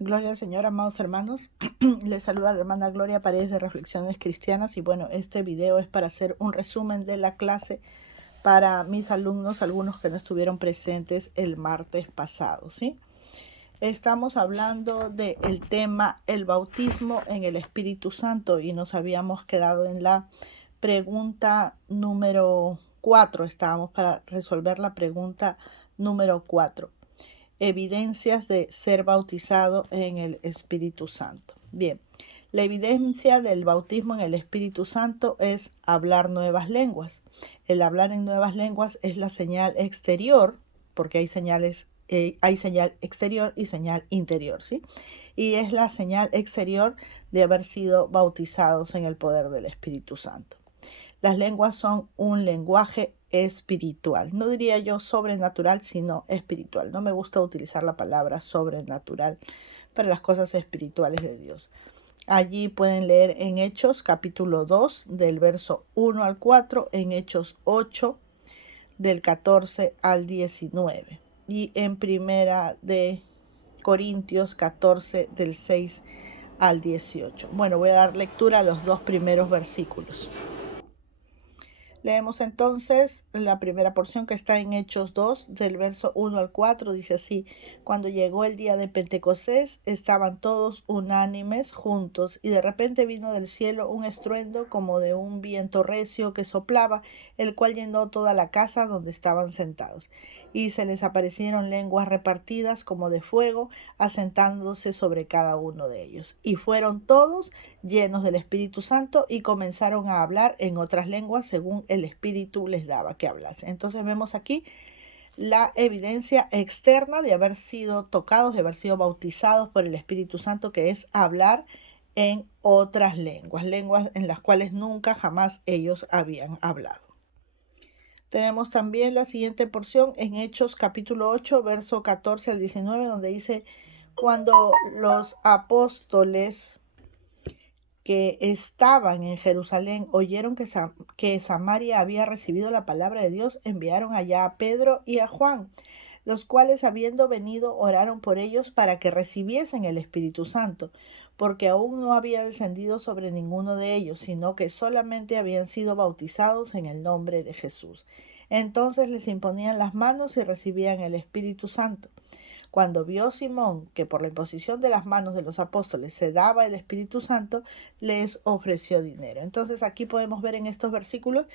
Gloria al Señor, amados hermanos. Les saluda la hermana Gloria Paredes de Reflexiones Cristianas y bueno, este video es para hacer un resumen de la clase para mis alumnos, algunos que no estuvieron presentes el martes pasado, ¿sí? Estamos hablando del tema el bautismo en el Espíritu Santo y nos habíamos quedado en la pregunta número 4. Estábamos para resolver la pregunta número 4. Evidencias de ser bautizado en el Espíritu Santo. Bien, la evidencia del bautismo en el Espíritu Santo es hablar nuevas lenguas. El hablar en nuevas lenguas es la señal exterior, porque hay señal exterior y señal interior, ¿sí? Y es la señal exterior de haber sido bautizados en el poder del Espíritu Santo. Las lenguas son un lenguaje espiritual. No diría yo sobrenatural, sino espiritual. No me gusta utilizar la palabra sobrenatural para las cosas espirituales de Dios. Allí pueden leer en Hechos capítulo 2 del verso 1 al 4, en Hechos 8 del 14 al 19 y en Primera de Corintios 14 del 6 al 18. Bueno, voy a dar lectura a los dos primeros versículos. Leemos entonces la primera porción que está en Hechos 2, del verso 1 al 4. Dice así: cuando llegó el día de Pentecostés, estaban todos unánimes juntos, y de repente vino del cielo un estruendo como de un viento recio que soplaba, el cual llenó toda la casa donde estaban sentados. Y se les aparecieron lenguas repartidas como de fuego, asentándose sobre cada uno de ellos. Y fueron todos llenos del Espíritu Santo y comenzaron a hablar en otras lenguas según el Espíritu les daba que hablasen. Entonces vemos aquí la evidencia externa de haber sido tocados, de haber sido bautizados por el Espíritu Santo, que es hablar en otras lenguas, lenguas en las cuales nunca jamás ellos habían hablado. Tenemos también la siguiente porción en Hechos capítulo 8, verso 14 al 19, donde dice: cuando los apóstoles que estaban en Jerusalén oyeron que Samaria había recibido la palabra de Dios, enviaron allá a Pedro y a Juan, los cuales, habiendo venido, oraron por ellos para que recibiesen el Espíritu Santo, porque aún no había descendido sobre ninguno de ellos, sino que solamente habían sido bautizados en el nombre de Jesús. Entonces les imponían las manos y recibían el Espíritu Santo. Cuando vio Simón que por la imposición de las manos de los apóstoles se daba el Espíritu Santo, les ofreció dinero. Entonces aquí podemos ver en estos versículos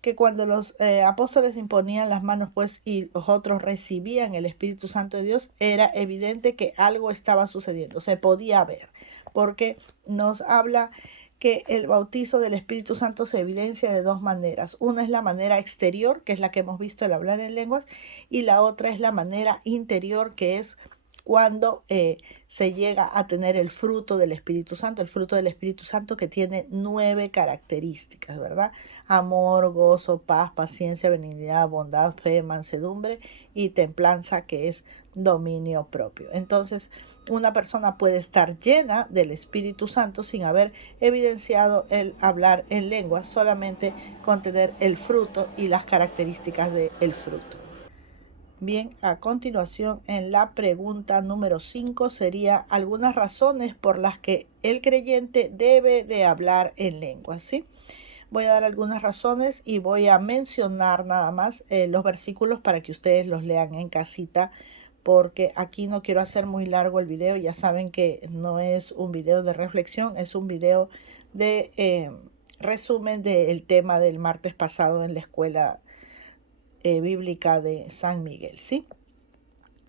que cuando los apóstoles imponían las manos pues y los otros recibían el Espíritu Santo de Dios, era evidente que algo estaba sucediendo, se podía ver, porque nos habla que el bautizo del Espíritu Santo se evidencia de dos maneras. Una es la manera exterior, que es la que hemos visto al hablar en lenguas, y la otra es la manera interior, que es cuando se llega a tener el fruto del Espíritu Santo, el fruto del Espíritu Santo que tiene 9 características, ¿verdad? Amor, gozo, paz, paciencia, benignidad, bondad, fe, mansedumbre y templanza, que es dominio propio. Entonces, una persona puede estar llena del Espíritu Santo sin haber evidenciado el hablar en lenguas, solamente con tener el fruto y las características del fruto. Bien, a continuación, en la pregunta número 5 sería algunas razones por las que el creyente debe de hablar en lenguas, ¿sí? Voy a dar algunas razones y voy a mencionar nada más los versículos para que ustedes los lean en casita, porque aquí no quiero hacer muy largo el video. Ya saben que no es un video de reflexión, es un video de resumen del tema del martes pasado en la escuela bíblica de San Miguel, ¿sí?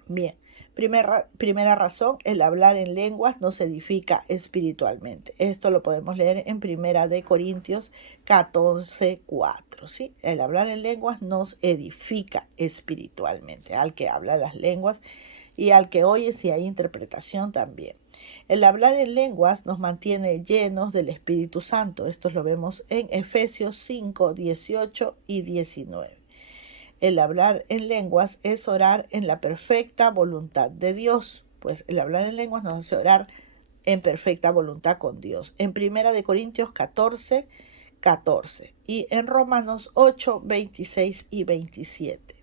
Bien, primera razón, el hablar en lenguas nos edifica espiritualmente. Esto lo podemos leer en Primera de Corintios 14:4, ¿sí? El hablar en lenguas nos edifica espiritualmente, al que habla las lenguas y al que oye si hay interpretación también. El hablar en lenguas nos mantiene llenos del Espíritu Santo. Esto lo vemos en Efesios 5:18 y 19. El hablar en lenguas es orar en la perfecta voluntad de Dios. Pues el hablar en lenguas nos hace orar en perfecta voluntad con Dios. En Primera de Corintios 14:14 y en Romanos 8:26 y 27.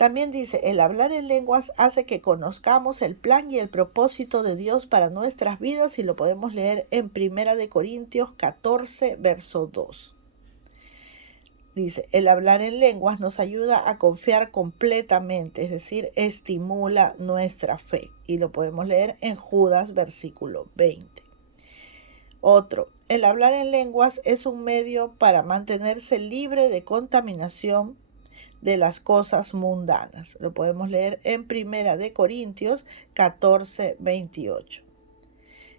También dice, el hablar en lenguas hace que conozcamos el plan y el propósito de Dios para nuestras vidas y lo podemos leer en 1 Corintios 14, verso 2. Dice, el hablar en lenguas nos ayuda a confiar completamente, es decir, estimula nuestra fe. Y lo podemos leer en Judas, versículo 20. Otro, el hablar en lenguas es un medio para mantenerse libre de contaminación de las cosas mundanas. Lo podemos leer en 1 Corintios 14, 28.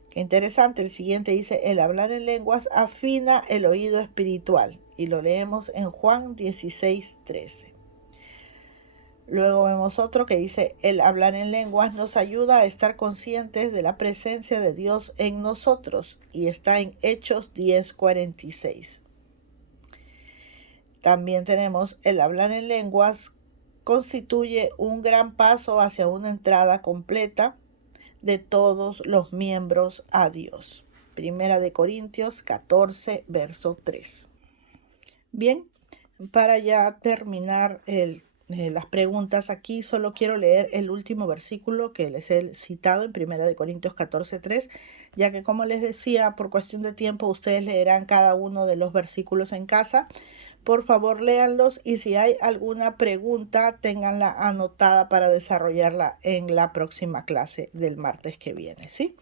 Qué interesante, el siguiente dice, el hablar en lenguas afina el oído espiritual. Y lo leemos en Juan 16, 13. Luego vemos otro que dice, el hablar en lenguas nos ayuda a estar conscientes de la presencia de Dios en nosotros. Y está en Hechos 10, 46. También tenemos el hablar en lenguas constituye un gran paso hacia una entrada completa de todos los miembros a Dios. 1 Corintios 14, verso 3. Bien, para ya terminar las preguntas aquí, solo quiero leer el último versículo que les he citado en 1 Corintios 14, 3, ya que como les decía, por cuestión de tiempo, ustedes leerán cada uno de los versículos en casa. Por favor, léanlos y si hay alguna pregunta, ténganla anotada para desarrollarla en la próxima clase del martes que viene, ¿sí?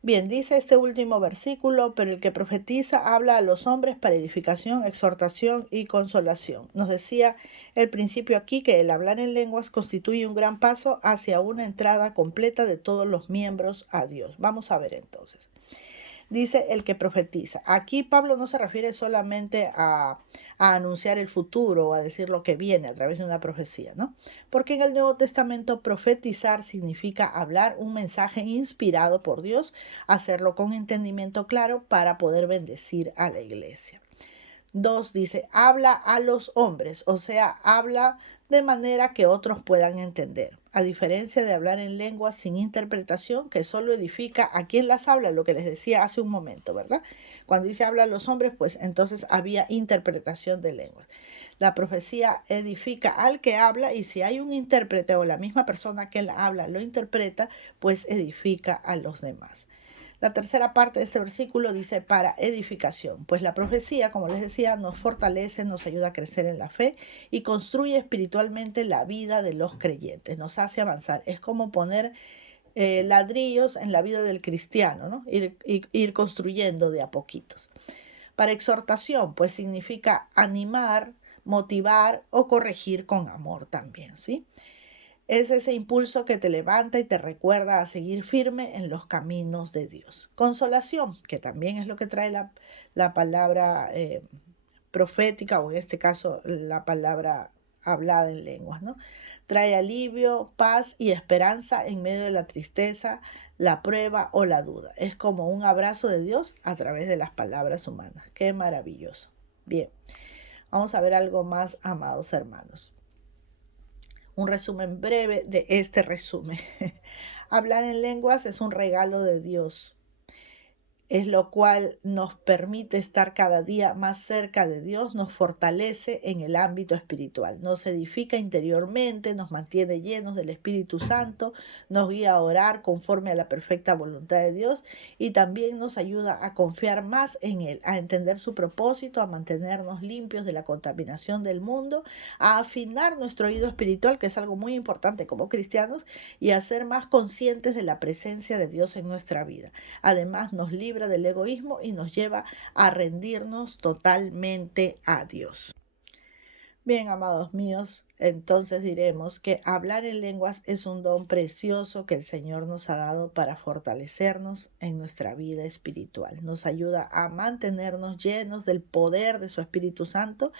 Bien, dice este último versículo, pero el que profetiza habla a los hombres para edificación, exhortación y consolación. Nos decía el principio aquí que el hablar en lenguas constituye un gran paso hacia una entrada completa de todos los miembros a Dios. Vamos a ver entonces. Dice el que profetiza. Aquí Pablo no se refiere solamente a anunciar el futuro o a decir lo que viene a través de una profecía, ¿no? Porque en el Nuevo Testamento profetizar significa hablar un mensaje inspirado por Dios, hacerlo con entendimiento claro para poder bendecir a la iglesia. 2 dice, habla a los hombres, o sea, habla de manera que otros puedan entender. A diferencia de hablar en lenguas sin interpretación, que solo edifica a quien las habla, lo que les decía hace un momento, ¿verdad? Cuando dice habla a los hombres, pues entonces había interpretación de lenguas. La profecía edifica al que habla y si hay un intérprete o la misma persona que la habla lo interpreta, pues edifica a los demás. La tercera parte de este versículo dice para edificación, pues la profecía, como les decía, nos fortalece, nos ayuda a crecer en la fe y construye espiritualmente la vida de los creyentes, nos hace avanzar. Es como poner ladrillos en la vida del cristiano, ¿no? Ir construyendo de a poquitos. Para exhortación, pues significa animar, motivar o corregir con amor también, ¿sí? Es ese impulso que te levanta y te recuerda a seguir firme en los caminos de Dios. Consolación, que también es lo que trae la palabra profética, o en este caso la palabra hablada en lenguas, ¿no? Trae alivio, paz y esperanza en medio de la tristeza, la prueba o la duda. Es como un abrazo de Dios a través de las palabras humanas. Qué maravilloso. Bien, vamos a ver algo más, amados hermanos. Un resumen breve de este resumen. Hablar en lenguas es un regalo de Dios, es lo cual nos permite estar cada día más cerca de Dios, nos fortalece en el ámbito espiritual, nos edifica interiormente, nos mantiene llenos del Espíritu Santo, nos guía a orar conforme a la perfecta voluntad de Dios y también nos ayuda a confiar más en Él, a entender su propósito, a mantenernos limpios de la contaminación del mundo, a afinar nuestro oído espiritual, que es algo muy importante como cristianos, y a ser más conscientes de la presencia de Dios en nuestra vida. Además, nos libra del egoísmo y nos lleva a rendirnos totalmente a Dios. Bien, amados míos, entonces diremos que hablar en lenguas es un don precioso que el Señor nos ha dado para fortalecernos en nuestra vida espiritual. Nos ayuda a mantenernos llenos del poder de su Espíritu Santo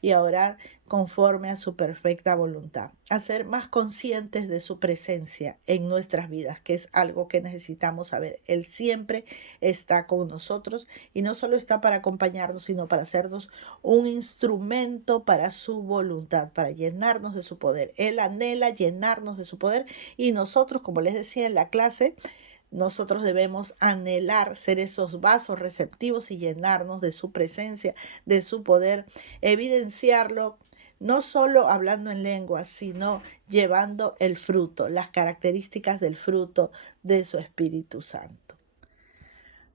y a orar conforme a su perfecta voluntad, a ser más conscientes de su presencia en nuestras vidas, que es algo que necesitamos saber. Él siempre está con nosotros y no solo está para acompañarnos, sino para hacernos un instrumento para su voluntad, para llenarnos de su poder. Él anhela llenarnos de su poder y nosotros, como les decía en la clase, nosotros debemos anhelar ser esos vasos receptivos y llenarnos de su presencia, de su poder, evidenciarlo no solo hablando en lenguas, sino llevando el fruto, las características del fruto de su Espíritu Santo.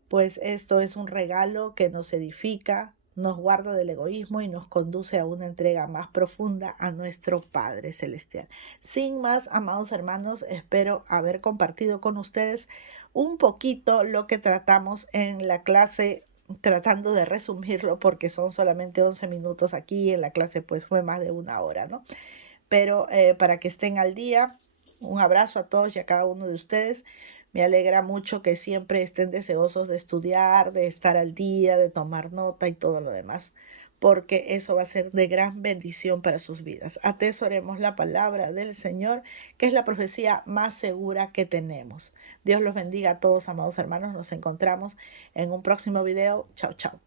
Pues esto es un regalo que nos edifica, nos guarda del egoísmo y nos conduce a una entrega más profunda a nuestro Padre Celestial. Sin más, amados hermanos, espero haber compartido con ustedes un poquito lo que tratamos en la clase, tratando de resumirlo porque son solamente 11 minutos aquí, en la clase pues fue más de una hora, ¿no? Pero para que estén al día, un abrazo a todos y a cada uno de ustedes. Me alegra mucho que siempre estén deseosos de estudiar, de estar al día, de tomar nota y todo lo demás, porque eso va a ser de gran bendición para sus vidas. Atesoremos la palabra del Señor, que es la profecía más segura que tenemos. Dios los bendiga a todos, amados hermanos. Nos encontramos en un próximo video. Chao, chao.